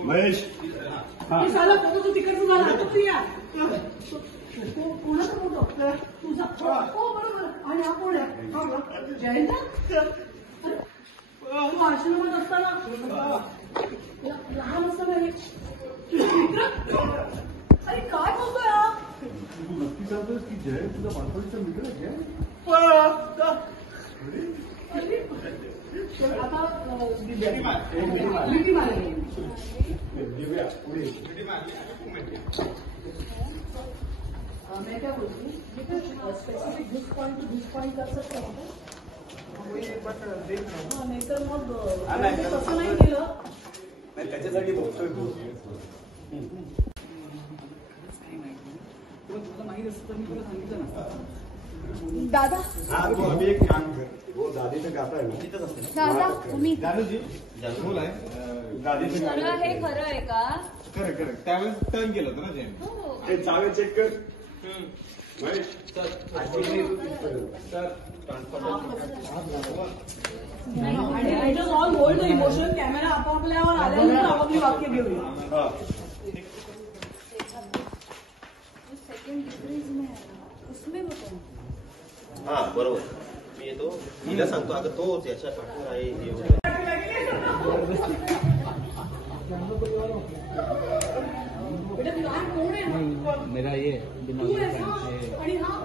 Mahesh photo तू तिकडे तुम्हाला हातात या कोणाचा फोटो तुझा हो बरोबर आणि हा कोण आहे जयंत तू आश्रमात असताना लहान असताना अरे काय बोलतोय तू नक्की सांगतोस की जय तुझा बालपणीचा मित्र आहे आता मैं क्या बोलती स्पेसिफिक दिस पॉइंट टू दिस पॉइंट कर सकते हो नाही तर मग तसं नाही केलं त्याच्यासाठी बघतोय तू तुला माहित असतं तर मी तुला सांगितलं ना दादा अभी एक काम कर वो दादी से गाता है ना तिथंच असते दादा तुम्ही जानूजी बोल आहे दादी से सगळं हे खरं आहे का करेक्ट त्यावेळेस टर्न केलं होतं ना जैन ते चावे चेक कर महेश आणि all hold the emotion camera आपापल्यावर आल्यानंतर आपापली वाक्य घेऊया सेकंड डिग्रीज में उसमें बताओ हा बरोबर मी येतो हिला सांगतो अगं तो त्याच्या पाठवर आहे बेटा कोण आहे मेरा ये तू आहे आणि हा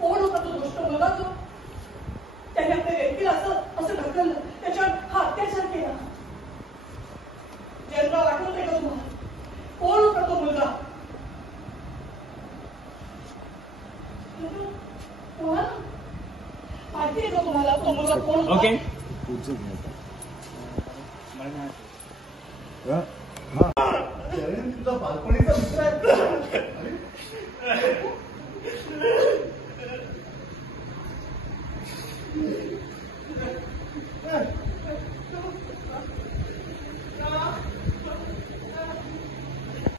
कोण होता तो दुष्ट मुलगा तो त्याने आपल्या व्यक्तीला असं ढकललं त्याच्यावर हा अत्याचार केला जयंतराव आठवतंय का तुम्हाला कोण होता तो मुलगा माहिती आहे का तुम्हाला तो मुलगा कोण होता ओके तुझा बालपणीचा मित्र आहे